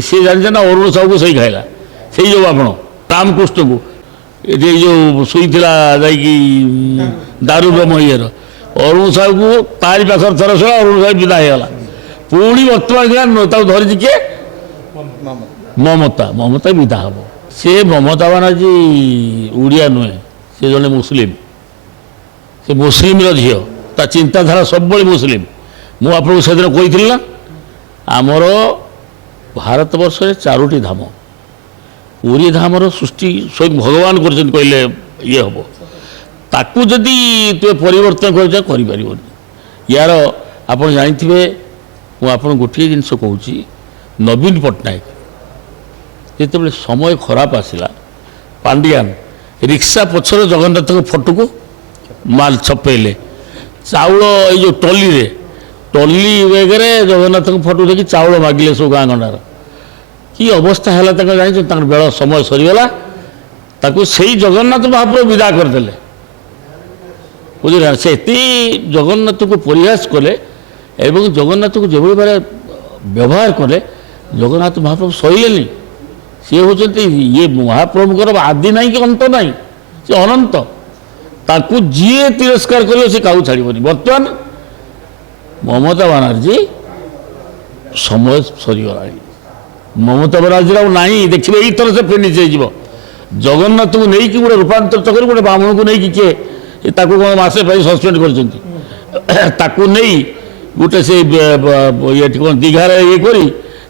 सी जाने ना अरुण साहू को सही खाइला से जो आप रामकृष्ण को ये जो शुईला दारू ब्रह्म इर अरुण साहू को तारी पाखर थर सला अरुण साहू विदा होगा पुणी बर्तमान धरी किए ममता ममता विदा हम से ममता बानार्जी ओडिया नुहे से जड़े मुस्लिम से मुस्लिम झी ता चिंताधारा सब मुस्लिम मुझे से दिन कही ना आमर भारत वर्ष में 4टी धाम पुरी धाम सृष्टि स्वयं भगवान कहले ये हम ताकू जदि तुम परिवर्तन कर यार आप जानते मुझे गोटे जिनस कहूँ नवीन पट्टनायक जिते समय खराब आसला पांडियान रिक्शा पछर जगन्नाथ फोटो को माल छपेले चाउल ये टली रे टली बेगे जगन्नाथ फोटो देखिए चाउल मागिले सब गाँ गंडार कि अवस्था है जान बेल समय सरीगला से जगन्नाथ महाप्रभु विदा करदे बुझे से जगन्नाथ को परिहास कले एवं जगन्नाथ को जो भाई व्यवहार कले जगन्नाथ महाप्रभु सहीले सी होती ये महाप्रभुकर आदि ना कि अंत ना से अनंत ताकू जी तिरस्कार कर सी क्या छाड़बनी बर्तमान ममता बानार्जी समय सरीगला ममता बानार्जी ना देखिए यही थर से फिर नीचे जगन्नाथ को लेकिन गोटे रूपांतरित कर गोटे ब्राह्मण को लेकिन किए मसे सस्पेंड कर गोटे से ये दीघार ये कर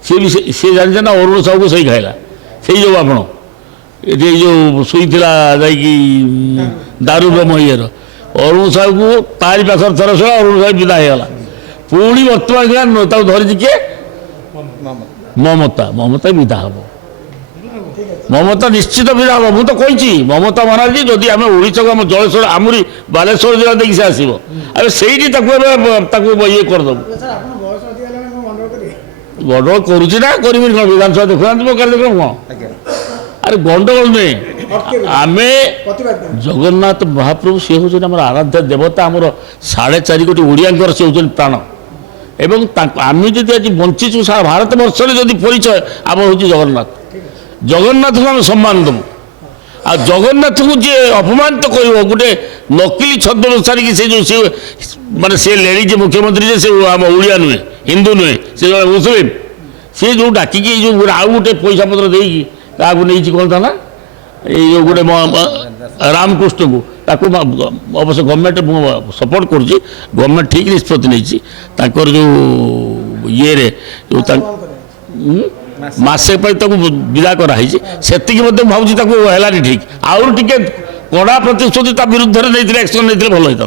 सी जाने ना अरुण साहू को सही खाइला से जो आप जो शुईला दारू ब्रह्म इर अरुण साहू को तारी पाखर थर सला अरुण साहू विदा होगा पुणी बर्तमान धरी किए ममता ममता विदा हम ममता निश्चित विदा हम मुझे कही ममता बानार्जी जदि आम ओडिशा को आम जलेश्वर आमरी बालेश्वर जिला देखिए से आसो आम से ये करदेव गंडगोल करुच्चा करी विधानसभा देखुना मो कार्यक्रम कौन अरे गंडगोल नुहे आम जगन्नाथ महाप्रभु सी हूँ आम आराध्य देवता आमर 4.5 कोटी ओडिया से हूँ प्राण एवं आम जब आज बंचीचु सारा भारत वर्ष में जब परिचय आम हूँ जगन्नाथ जगन्नाथ को आम सम्मान देवु आ जगन्नाथ को जी अपमानित कर गोटे नकली छद्म सारिकी से जो माने से लेडी जे मुख्यमंत्री से आम ओडिया नुहे हिंदू नुहे से मुस्लिम सी जो डाकिकी जो आउ गोटे पैसा पत्र देकी क्या नहीं कौन था ना ये गोटे रामकृष्ण को अवश्य गवर्नमेंट सपोर्ट कर गवर्नमेंट ठीक निष्पत्ति नहीं जो ये जो मसे विदा कराई से भावी है ठीक आउ टे कड़ा प्रतिश्रुति विरुद्ध नहीं एक्शन नहीं भल होता।